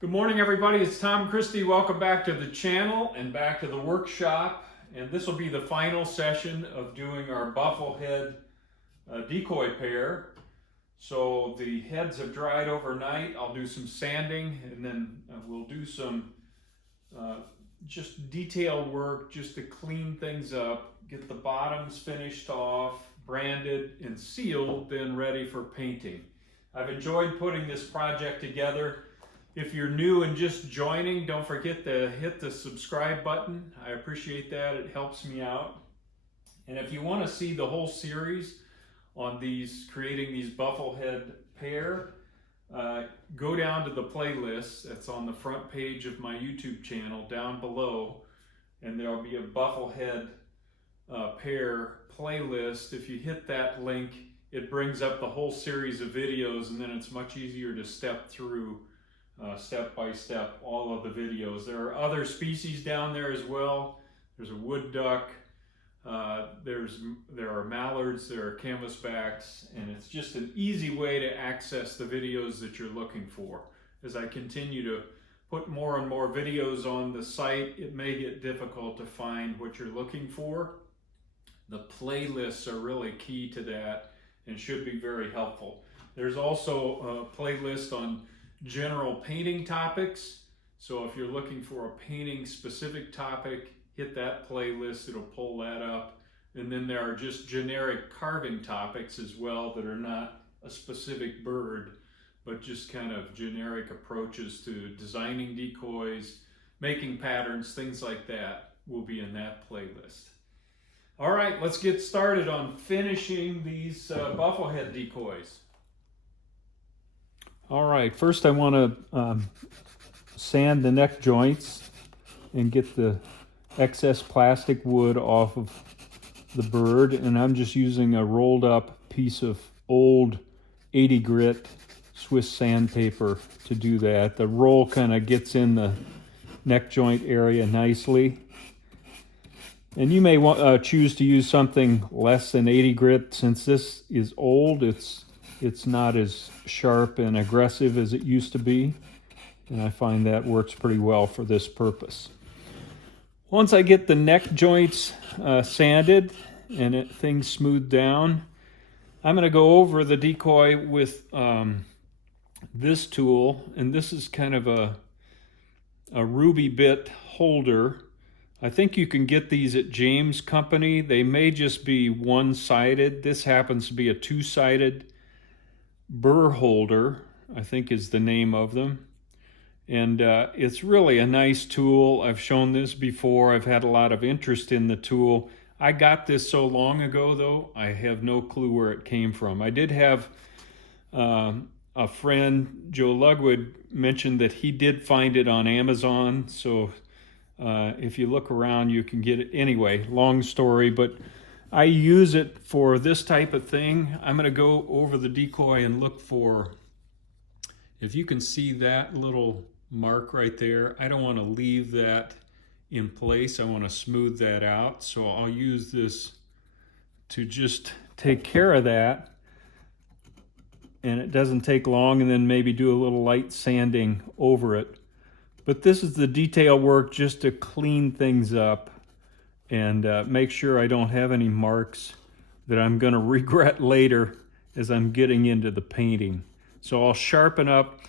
Good morning, everybody. It's Tom Christie. Welcome back to the channel and back to the workshop. And this will be the final session of doing our Bufflehead decoy pair. So the heads have dried overnight. I'll do some sanding and then we'll do some just detail work just to clean things up, get the bottoms finished off, branded and sealed, then ready for painting. I've enjoyed putting this project together. If you're new and just joining, don't forget to hit the subscribe button. I appreciate that. It helps me out. And if you want to see the whole series on creating these Bufflehead pair, go down to the playlist that's on the front page of my YouTube channel down below, and there'll be a Bufflehead pair playlist. If you hit that link, it brings up the whole series of videos, and then it's much easier to step through step by step all of the videos. There are other species down there as well. There's a wood duck, there are mallards, there are canvasbacks, and it's just an easy way to access the videos that you're looking for. As I continue to put more and more videos on the site, it may get difficult to find what you're looking for. The playlists are really key to that and should be very helpful. There's also a playlist on general painting topics. So if you're looking for a painting specific topic, hit that playlist, it'll pull that up. And then there are just generic carving topics as well that are not a specific bird, but just kind of generic approaches to designing decoys, making patterns, things like that will be in that playlist. All right, let's get started on finishing these Bufflehead decoys. All right, first I want to sand the neck joints and get the excess plastic wood off of the bird, and I'm just using a rolled up piece of old 80 grit Swiss sandpaper to do that. The roll kind of gets in the neck joint area nicely. And you may choose to use something less than 80 grit. Since this is old, it's not as sharp and aggressive as it used to be, and I find that works pretty well for this purpose. Once I get the neck joints sanded and things smoothed down, I'm going to go over the decoy with this tool, and this is kind of a ruby bit holder. I think you can get these at James Company. They may just be one-sided. This happens to be a two-sided burr holder, I think is the name of them. And it's really a nice tool. I've shown this before. I've had a lot of interest in the tool. I got this so long ago, though, I have no clue where it came from. I did have a friend, Joe Lugwood, mentioned that he did find it on Amazon. So if you look around, you can get it. Anyway, long story, but I use it for this type of thing. I'm going to go over the decoy and look for, if you can see that little mark right there, I don't want to leave that in place. I want to smooth that out. So I'll use this to just take care of that. And it doesn't take long, and then maybe do a little light sanding over it. But this is the detail work just to clean things up and make sure I don't have any marks that I'm going to regret later as I'm getting into the painting. So I'll sharpen up.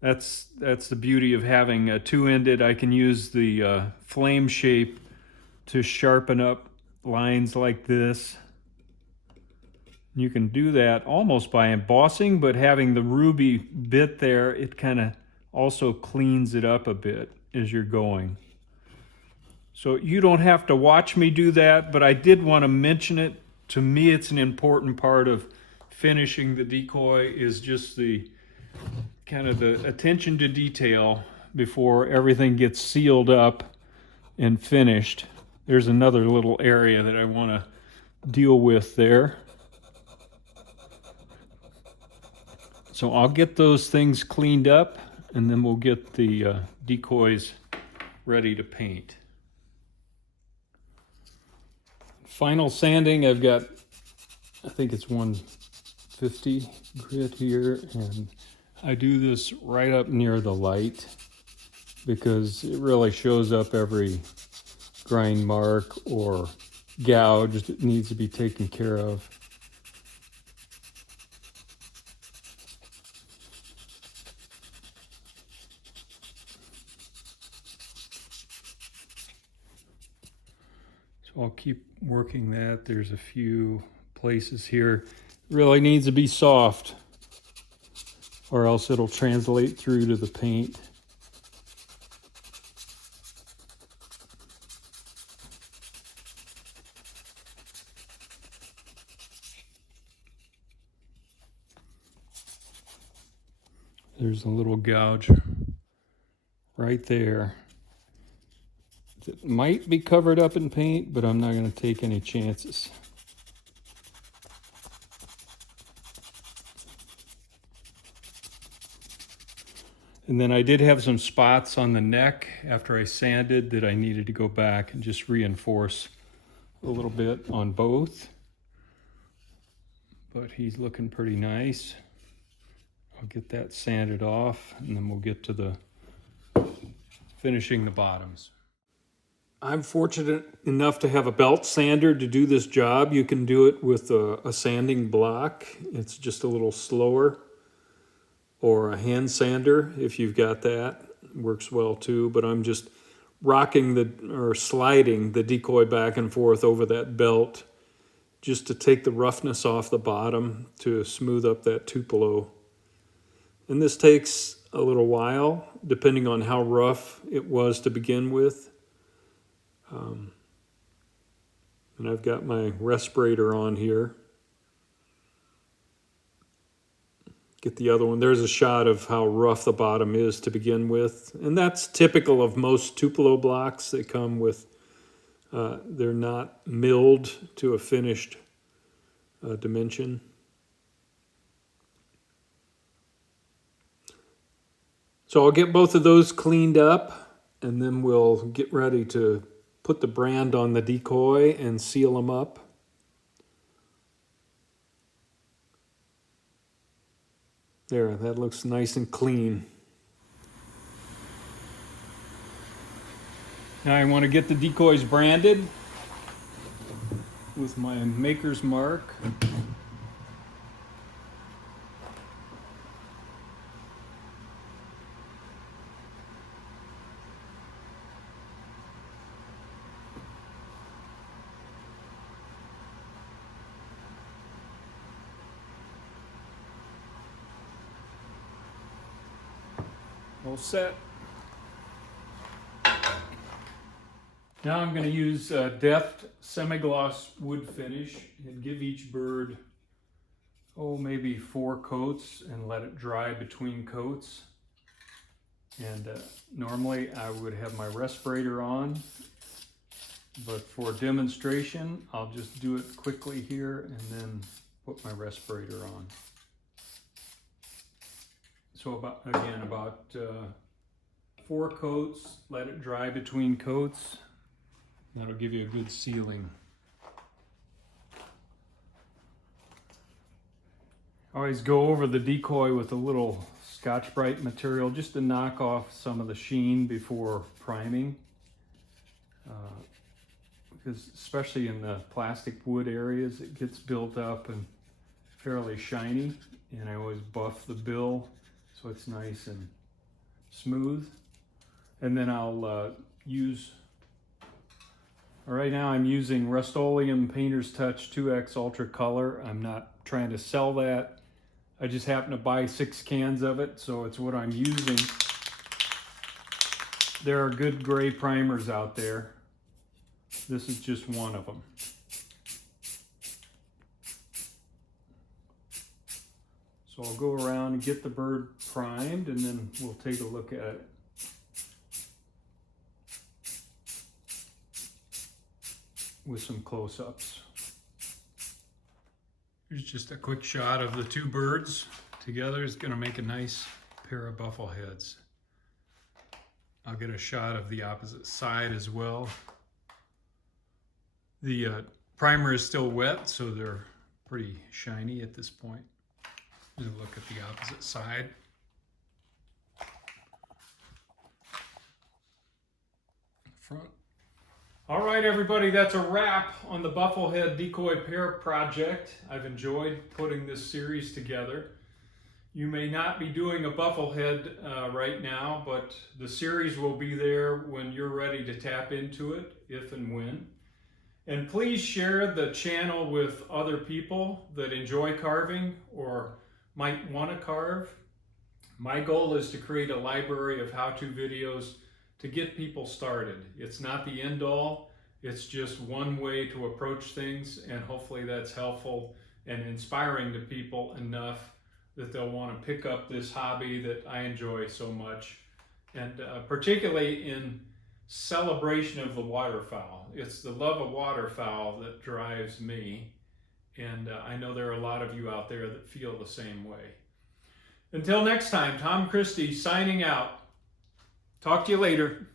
That's the beauty of having a two-ended. I can use the flame shape to sharpen up lines like this. You can do that almost by embossing, but having the ruby bit there, it kind of also cleans it up a bit as you're going. So you don't have to watch me do that, but I did want to mention it. To me, it's an important part of finishing the decoy, is just the kind of the attention to detail before everything gets sealed up and finished. There's another little area that I want to deal with there. So I'll get those things cleaned up, and then we'll get the decoys ready to paint. Final sanding, I've got, I think it's 150 grit here, and I do this right up near the light. because it really shows up every grind mark or gouge that needs to be taken care of. So I'll keep working that. There's a few places here. It really needs to be soft, or else it'll translate through to the paint. There's a little gouge right there. It might be covered up in paint, but I'm not going to take any chances. And then I did have some spots on the neck after I sanded that I needed to go back and just reinforce a little bit on both. But he's looking pretty nice. I'll get that sanded off, and then we'll get to the finishing the bottoms. I'm fortunate enough to have a belt sander to do this job. You can do it with a sanding block. It's just a little slower. Or a hand sander, if you've got that, works well too. But I'm just sliding the Decoy back and forth over that belt just to take the roughness off the bottom to smooth up that Tupelo. And this takes a little while, depending on how rough it was to begin with. And I've got my respirator on here. Get the other one. There's a shot of how rough the bottom is to begin with. And that's typical of most Tupelo blocks. They come with, they're not milled to a finished dimension. So I'll get both of those cleaned up, and then we'll get ready to put the brand on the Decoy and seal them up. There, that looks nice and clean. Now I want to get the decoys branded with my maker's mark. All set. Now I'm going to use Deft semi-gloss wood finish and give each bird, maybe 4 coats and let it dry between coats. And normally I would have my respirator on, but for demonstration I'll just do it quickly here and then put my respirator on. So about 4 coats, let it dry between coats. That'll give you a good sealing. Always go over the Decoy with a little Scotch-Brite material just to knock off some of the sheen before priming. Because especially in the plastic wood areas, it gets built up and fairly shiny. And I always buff the bill so it's nice and smooth. And then I'll right now I'm using Rust-Oleum Painter's Touch 2X Ultra Color. I'm not trying to sell that. I just happen to buy 6 cans of it, so it's what I'm using. There are good gray primers out there. This is just one of them. So I'll go around and get the bird primed, and then we'll take a look at it. With some close-ups. Here's just a quick shot of the 2 birds together. It's going to make a nice pair of Buffleheads. I'll get a shot of the opposite side as well. The primer is still wet, so they're pretty shiny at this point. Just look at the opposite side. front. All right, everybody, that's a wrap on the Bufflehead decoy pair project. I've enjoyed putting this series together. You may not be doing a Bufflehead right now, but the series will be there when you're ready to tap into it, if and when. And please share the channel with other people that enjoy carving or might want to carve. My goal is to create a library of how-to videos to get people started. It's not the end all, it's just one way to approach things, and hopefully that's helpful and inspiring to people enough that they'll want to pick up this hobby that I enjoy so much, and particularly in celebration of the waterfowl. It's the love of waterfowl that drives me, and I know there are a lot of you out there that feel the same way. Until next time, Tom Christie signing out. Talk to you later.